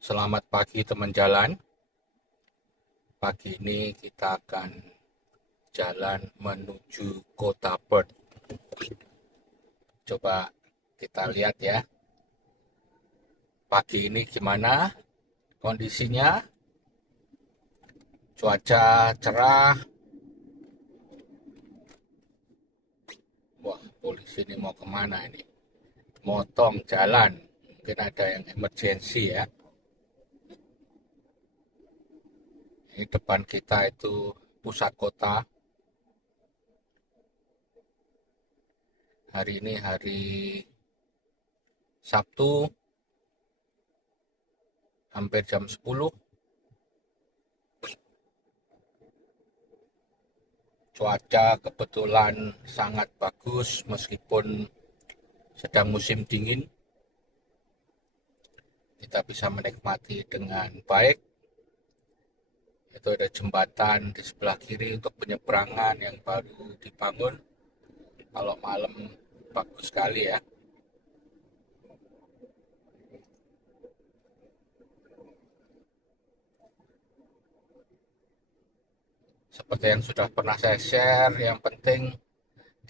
Selamat pagi teman jalan. Pagi ini kita akan jalan menuju kota Perth. Coba kita lihat ya. Pagi ini gimana kondisinya? Cuaca cerah. Wah, polisi ini mau kemana ini? Motong jalan. Mungkin ada yang emergensi ya. Ini depan kita itu pusat kota. Hari ini hari Sabtu, hampir jam 10. Cuaca kebetulan sangat bagus meskipun sedang musim dingin. Kita bisa menikmati dengan baik. Itu ada jembatan di sebelah kiri untuk penyeberangan yang baru dibangun. Kalau malam bagus sekali ya. Seperti yang sudah pernah saya share, yang penting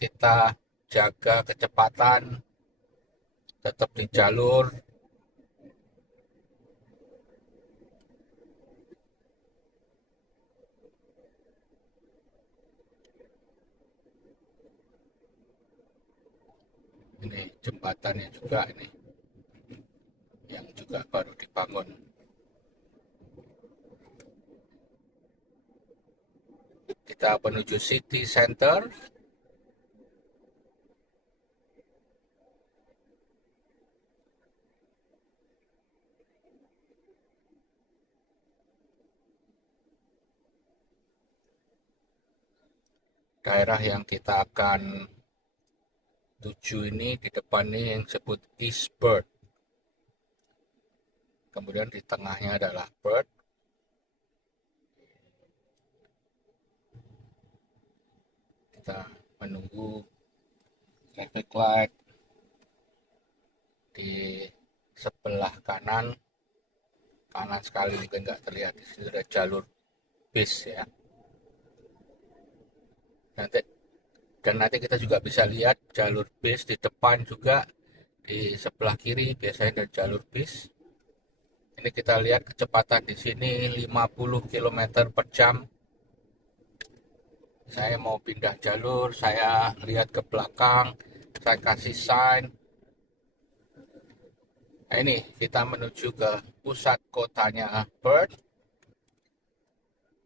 kita jaga kecepatan, tetap di jalur. Ini jembatannya juga ini, yang juga baru dibangun. Kita menuju city center. Daerah yang kita akan tuju ini di depan ini yang disebut East Perth. Kemudian di tengahnya adalah Perth. Kita menunggu traffic light di sebelah kanan. Kanan sekali mungkin nggak terlihat, di situ ada jalur bis ya. Nanti dan nanti kita juga bisa lihat jalur bis di depan juga, di sebelah kiri biasanya ada jalur bis. Ini kita lihat kecepatan di sini 50 km per jam. Saya mau pindah jalur, saya lihat ke belakang, saya kasih sign. Nah, ini kita menuju ke pusat kotanya Perth.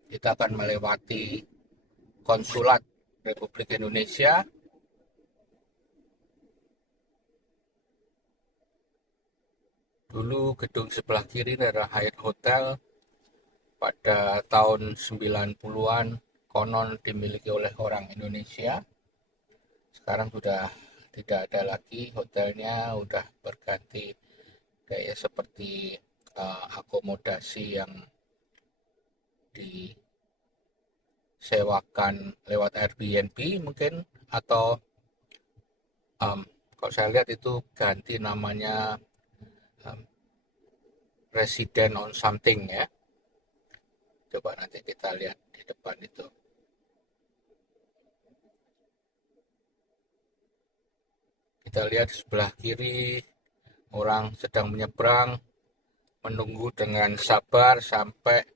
Kita akan melewati konsulat Republik Indonesia. Dulu gedung sebelah kiri adalah Hyatt Hotel. Pada tahun 90-an konon dimiliki oleh orang Indonesia. Sekarang sudah tidak ada lagi hotelnya, sudah berganti kayak seperti akomodasi yang disewakan lewat Airbnb mungkin, atau kalau saya lihat itu ganti namanya um, resident on something ya. Coba nanti kita lihat di depan itu. Kita lihat di sebelah kiri orang sedang menyeberang, menunggu dengan sabar sampai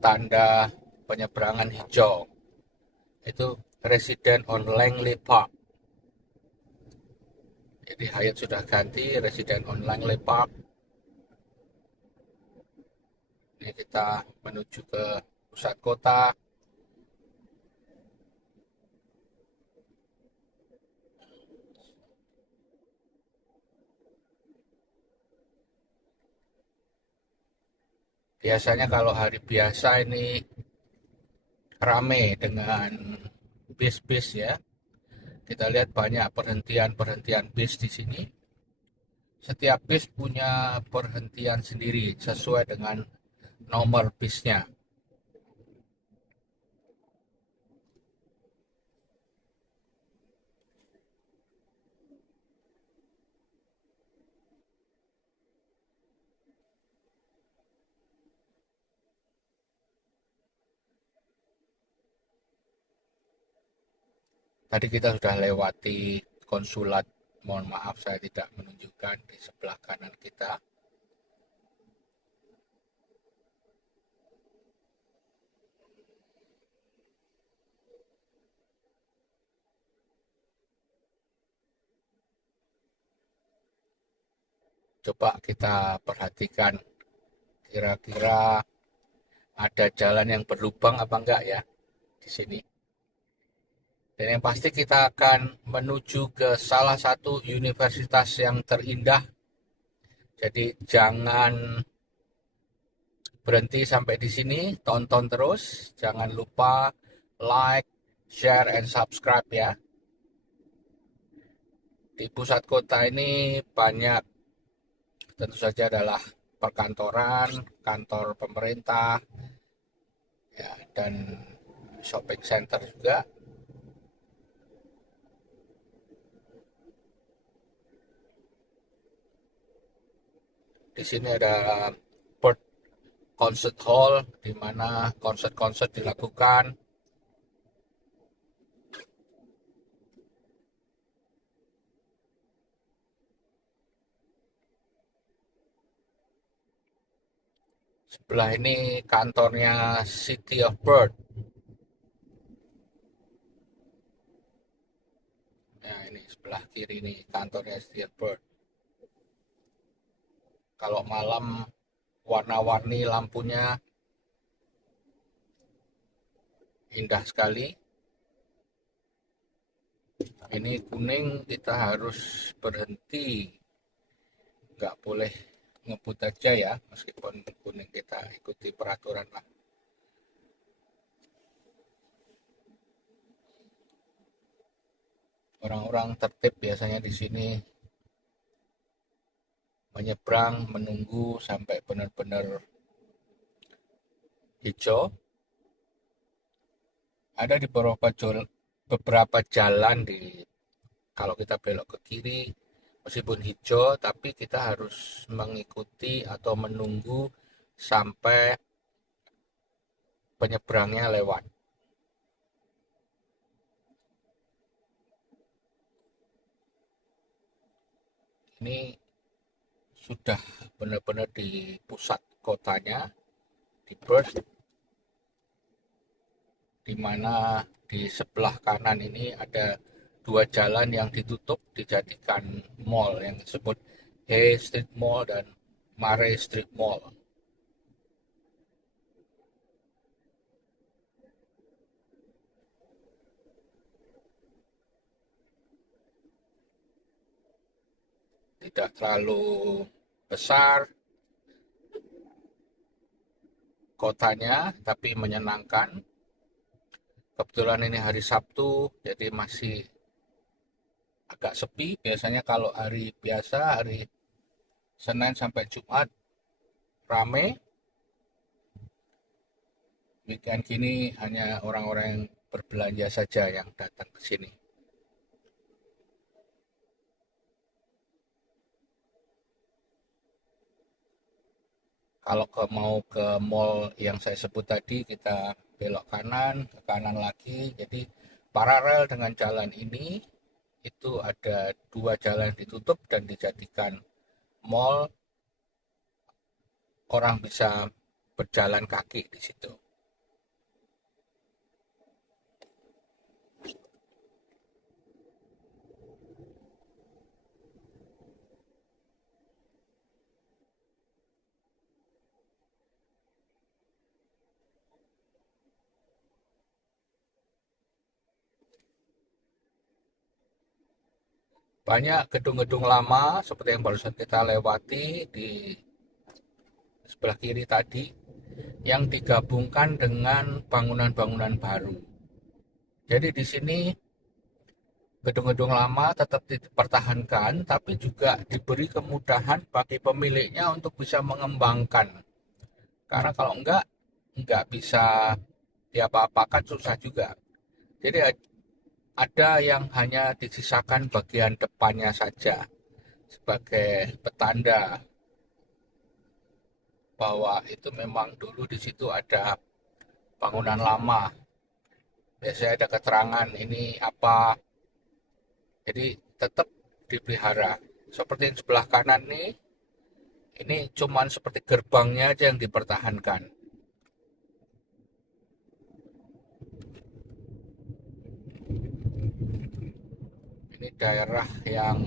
tanda penyeberangan hijau. Itu resident on Langley Park. Jadi Hyatt sudah ganti resident on Langley Park. Ini kita menuju ke pusat kota. Biasanya kalau hari biasa ini rame dengan bis-bis ya. Kita lihat banyak perhentian-perhentian bis di sini. Setiap bis punya perhentian sendiri sesuai dengan nomor bisnya. Tadi kita sudah lewati konsulat, mohon maaf saya tidak menunjukkan di sebelah kanan kita. Coba kita perhatikan kira-kira ada jalan yang berlubang apa enggak ya di sini. Dan yang pasti kita akan menuju ke salah satu universitas yang terindah. Jadi jangan berhenti sampai di sini, tonton terus. Jangan lupa like, share, and subscribe ya. Di pusat kota ini banyak, tentu saja adalah perkantoran, kantor pemerintah, ya, dan shopping center juga. Di sini ada Perth Concert Hall, di mana konser-konser dilakukan. Sebelah ini kantornya City of Perth. Ya, ini sebelah kiri ini kantornya City of Perth. Kalau malam warna-warni lampunya indah sekali. Ini kuning, kita harus berhenti, nggak boleh ngebut aja ya, meskipun kuning kita ikuti peraturan lah. Orang-orang tertib biasanya di sini menyeberang, menunggu sampai benar-benar hijau. Ada di beberapa jalan di kalau kita belok ke kiri, meskipun hijau, tapi kita harus mengikuti atau menunggu sampai penyeberangnya lewat. Ini sudah benar-benar di pusat kotanya, di Perth, di mana di sebelah kanan ini ada dua jalan yang ditutup dijadikan mall yang disebut Hay Street Mall dan Murray Street Mall. Tidak terlalu besar kotanya, tapi menyenangkan. Kebetulan ini hari Sabtu, jadi masih agak sepi. Biasanya kalau hari biasa, hari Senin sampai Jumat, rame. Weekend gini hanya orang-orang yang berbelanja saja yang datang ke sini. Kalau mau ke mall yang saya sebut tadi, kita belok kanan, ke kanan lagi. Jadi paralel dengan jalan ini, itu ada dua jalan ditutup dan dijadikan mall. Orang bisa berjalan kaki di situ. Banyak gedung-gedung lama seperti yang barusan kita lewati di sebelah kiri tadi yang digabungkan dengan bangunan-bangunan baru. Jadi di sini gedung-gedung lama tetap dipertahankan, tapi juga diberi kemudahan bagi pemiliknya untuk bisa mengembangkan. Karena kalau enggak bisa diapa-apakan, susah juga. Jadi ada yang hanya disisakan bagian depannya saja sebagai petanda bahwa itu memang dulu di situ ada bangunan lama. biasanya ada keterangan ini apa, jadi tetap dipelihara. Seperti yang sebelah kanan nih, ini cuman seperti gerbangnya aja yang dipertahankan. Ini daerah yang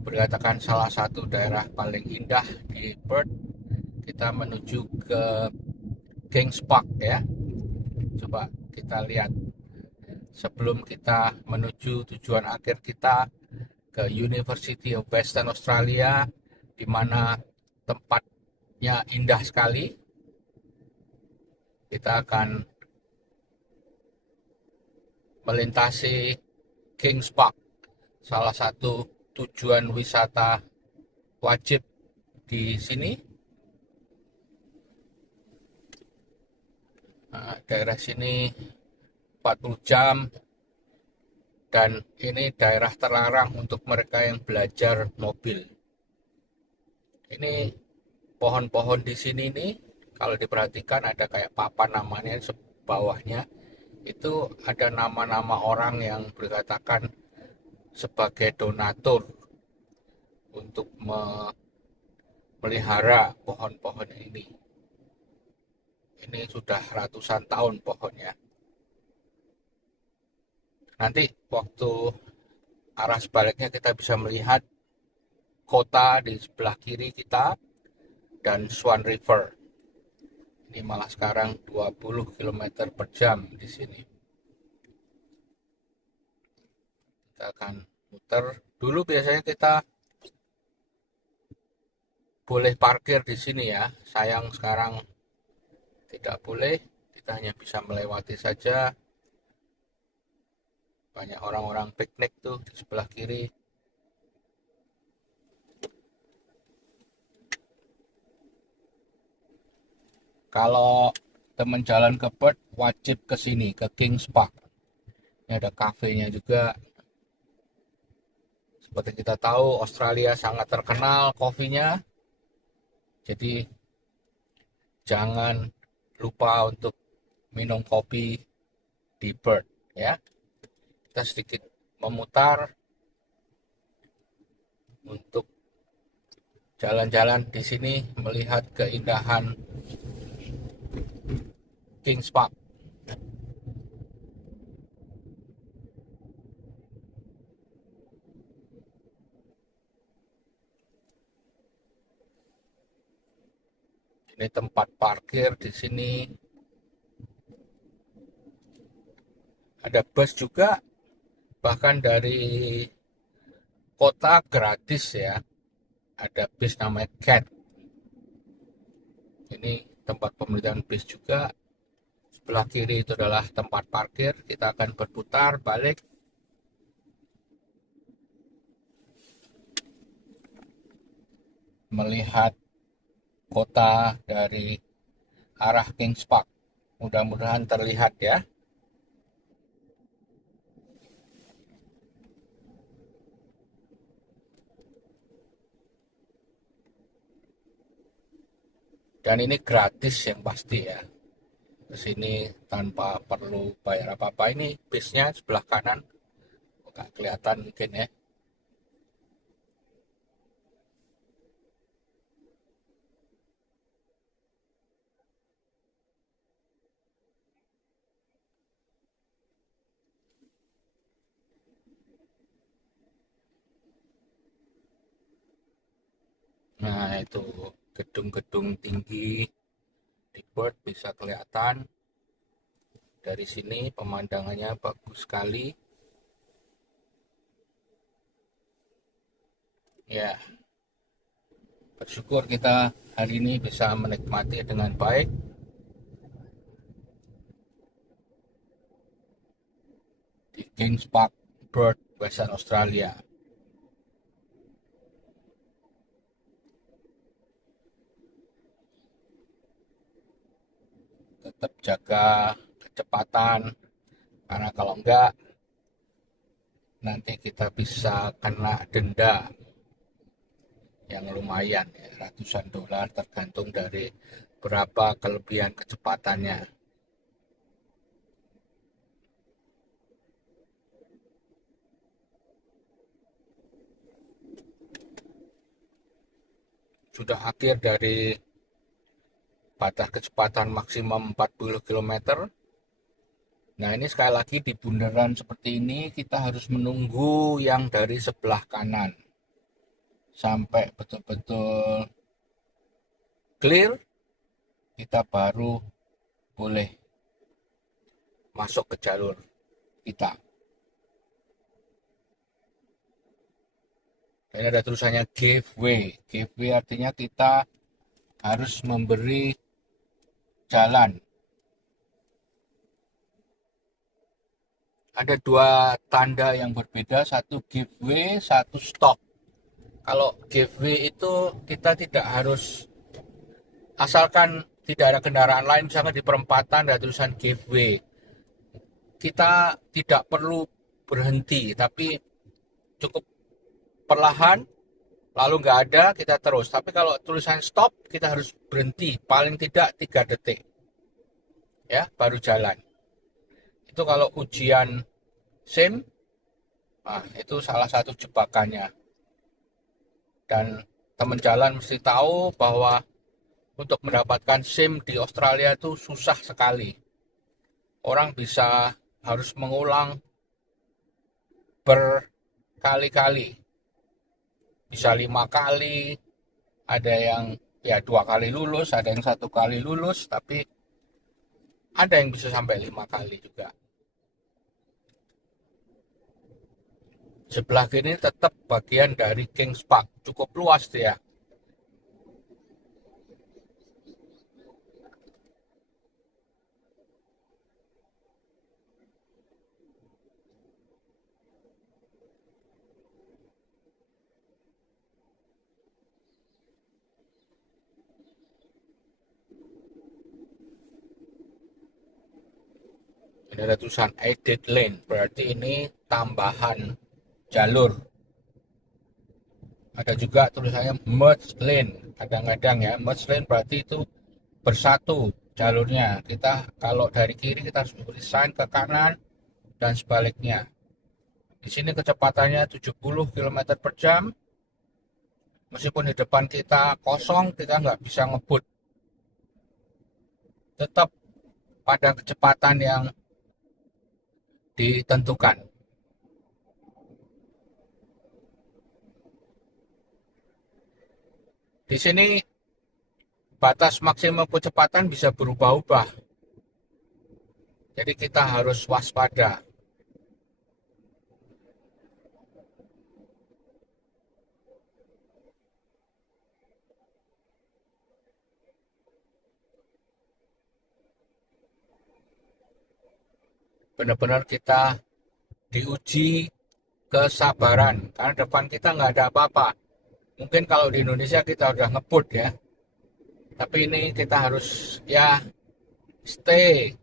berkatakan salah satu daerah paling indah di Perth. Kita menuju ke Kings Park ya. Coba kita lihat sebelum kita menuju tujuan akhir kita ke University of Western Australia, di mana tempatnya indah sekali. Kita akan melintasi Kings Park, salah satu tujuan wisata wajib di sini. Nah, daerah sini 40 jam, dan ini daerah terlarang untuk mereka yang belajar mobil. Ini pohon-pohon di sini nih, kalau diperhatikan ada kayak papan namanya bawahnya. Itu ada nama-nama orang yang berkatakan sebagai donatur untuk memelihara pohon-pohon ini. Ini sudah ratusan tahun pohonnya. Nanti waktu arah sebaliknya kita bisa melihat kota di sebelah kiri kita dan Swan River. Ini malah sekarang 20 km per jam di sini. Kita akan muter. Dulu biasanya kita boleh parkir di sini ya. Sayang sekarang tidak boleh. Kita hanya bisa melewati saja. Banyak orang-orang piknik tuh di sebelah kiri. Kalau teman jalan ke Perth, wajib ke sini, ke Kings Park. Ini ada kafenya juga. Seperti kita tahu, Australia sangat terkenal kopinya. Jadi jangan lupa untuk minum kopi di Perth ya. Kita sedikit memutar untuk jalan-jalan di sini melihat keindahan Kings Park. Ini tempat parkir di sini. Ada bus juga, bahkan dari kota gratis ya. Ada bis namanya CAT. Ini tempat pemilihan bis juga. Sebelah kiri itu adalah tempat parkir. Kita akan berputar balik. Melihat kota dari arah Kings Park. Mudah-mudahan terlihat ya. Dan ini gratis yang pasti ya. Kesini tanpa perlu bayar apa-apa. Ini bisnya sebelah kanan. Nggak kelihatan mungkin ya. Nah itu gedung-gedung tinggi di Perth bisa kelihatan. Dari sini pemandangannya bagus sekali. Ya, bersyukur kita hari ini bisa menikmati dengan baik. Di Kings Park, Perth, Western Australia. Tetap jaga kecepatan, karena kalau enggak nanti kita bisa kena denda yang lumayan ya, ratusan dolar tergantung dari berapa kelebihan kecepatannya. sudah akhir dari batas kecepatan maksimum 40 km. Nah, ini sekali lagi di bundaran seperti ini kita harus menunggu yang dari sebelah kanan sampai betul-betul clear, kita baru boleh masuk ke jalur kita. Ini ada tulisannya give way. Give way artinya kita harus memberi jalan. Ada dua tanda yang berbeda, satu give way, satu stop. Kalau give way itu kita tidak harus, asalkan tidak ada kendaraan lain, misalnya di perempatan ada tulisan give way, kita tidak perlu berhenti, tapi cukup perlahan, lalu nggak ada, kita terus. Tapi kalau tulisan stop, kita harus berhenti, paling tidak 3 detik, ya, baru jalan. Itu kalau ujian SIM, nah, itu salah satu jebakannya. Dan teman jalan mesti tahu bahwa untuk mendapatkan SIM di Australia itu susah sekali. Orang bisa harus mengulang berkali-kali. Bisa 5 kali, ada yang ya 2 kali lulus, ada yang 1 kali lulus, tapi ada yang bisa sampai 5 kali juga. Sebelah kiri tetap bagian dari Kings Park, cukup luas dia. Ini ada tulisan added lane, berarti ini tambahan jalur. Ada juga tulisannya merge lane, kadang-kadang ya, merge lane berarti itu bersatu jalurnya. Kita kalau dari kiri kita harus memberi sign ke kanan dan sebaliknya. Di sini kecepatannya 70 km per jam. Meskipun di depan kita kosong, kita nggak bisa ngebut. Tetap pada kecepatan yang ditentukan. Di sini batas maksimum kecepatan bisa berubah-ubah. Jadi kita harus waspada. Benar-benar kita diuji kesabaran, karena depan kita nggak ada apa-apa. Mungkin kalau di Indonesia kita udah ngebut ya, tapi ini kita harus ya stay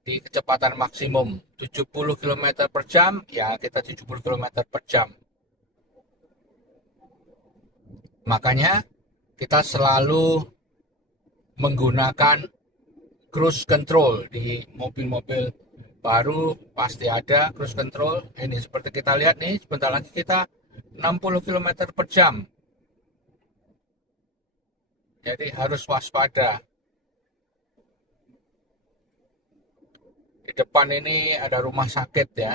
di kecepatan maksimum 70 km per jam, ya kita 70 km per jam. Makanya kita selalu menggunakan cruise control di mobil-mobil baru, pasti ada cruise control. Ini seperti kita lihat nih, sebentar lagi kita 60 km per jam. Jadi harus waspada. Di depan ini ada rumah sakit ya,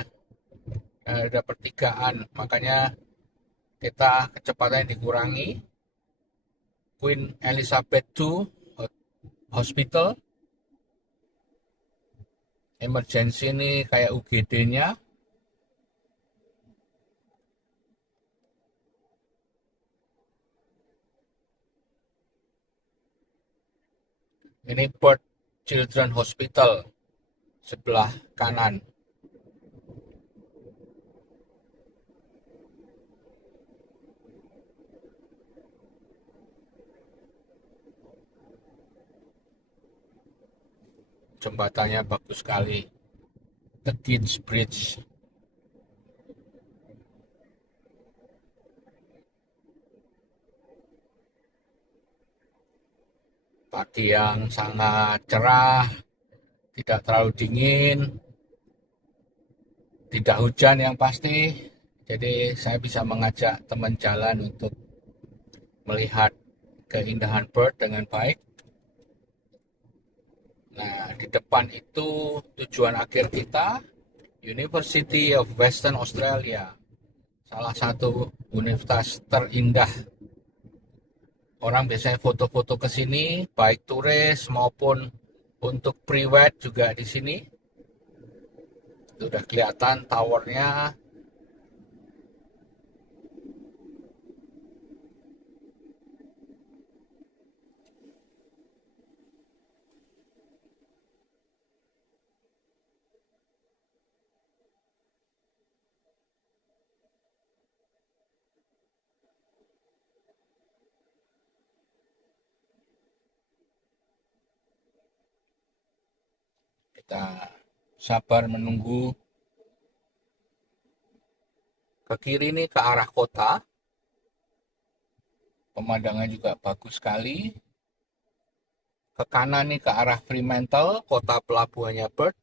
ada pertigaan, makanya kita kecepatannya dikurangi. Queen Elizabeth II Hospital, emergency ini kayak UGD-nya. Ini Perth Children Hospital sebelah kanan. Jembatannya bagus sekali. The Kids Bridge. Pagi yang sangat cerah, tidak terlalu dingin, tidak hujan yang pasti. Jadi saya bisa mengajak teman jalan untuk melihat keindahan Perth dengan baik. Nah, di depan itu tujuan akhir kita, University of Western Australia. Salah satu universitas terindah. Orang biasanya foto-foto ke sini, baik turis maupun untuk private juga di sini. Itu udah kelihatan towernya. Kita sabar menunggu. Ke kiri ini ke arah kota. Pemandangan juga bagus sekali. Ke kanan nih ke arah Fremantle, kota pelabuhannya Perth.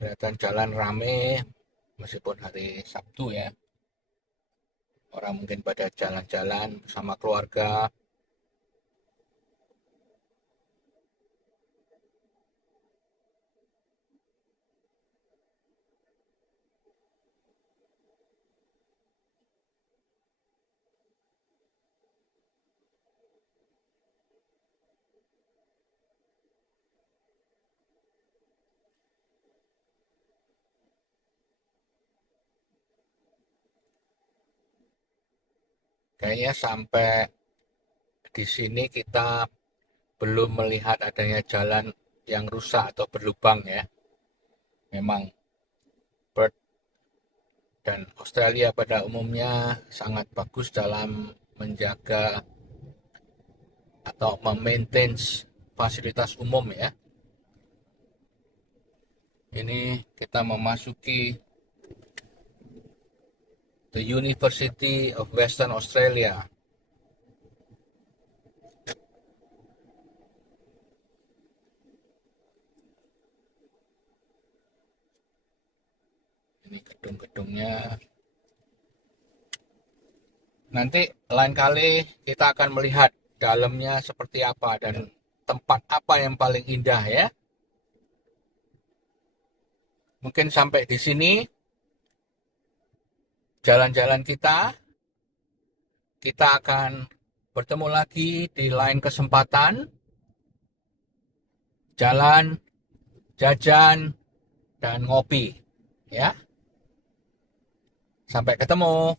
Kelihatan jalan rame, meskipun hari Sabtu ya. Orang mungkin pada jalan-jalan bersama keluarga. Kayaknya sampai di sini kita belum melihat adanya jalan yang rusak atau berlubang ya. Memang Perth dan Australia pada umumnya sangat bagus dalam menjaga atau memaintain fasilitas umum ya. Ini kita memasuki the University of Western Australia. Ini gedung-gedungnya. Nanti lain kali kita akan melihat dalamnya seperti apa dan tempat apa yang paling indah ya. Mungkin sampai di sini jalan-jalan kita. Kita akan bertemu lagi di lain kesempatan. Jalan, jajan, dan ngopi. Ya. Sampai ketemu.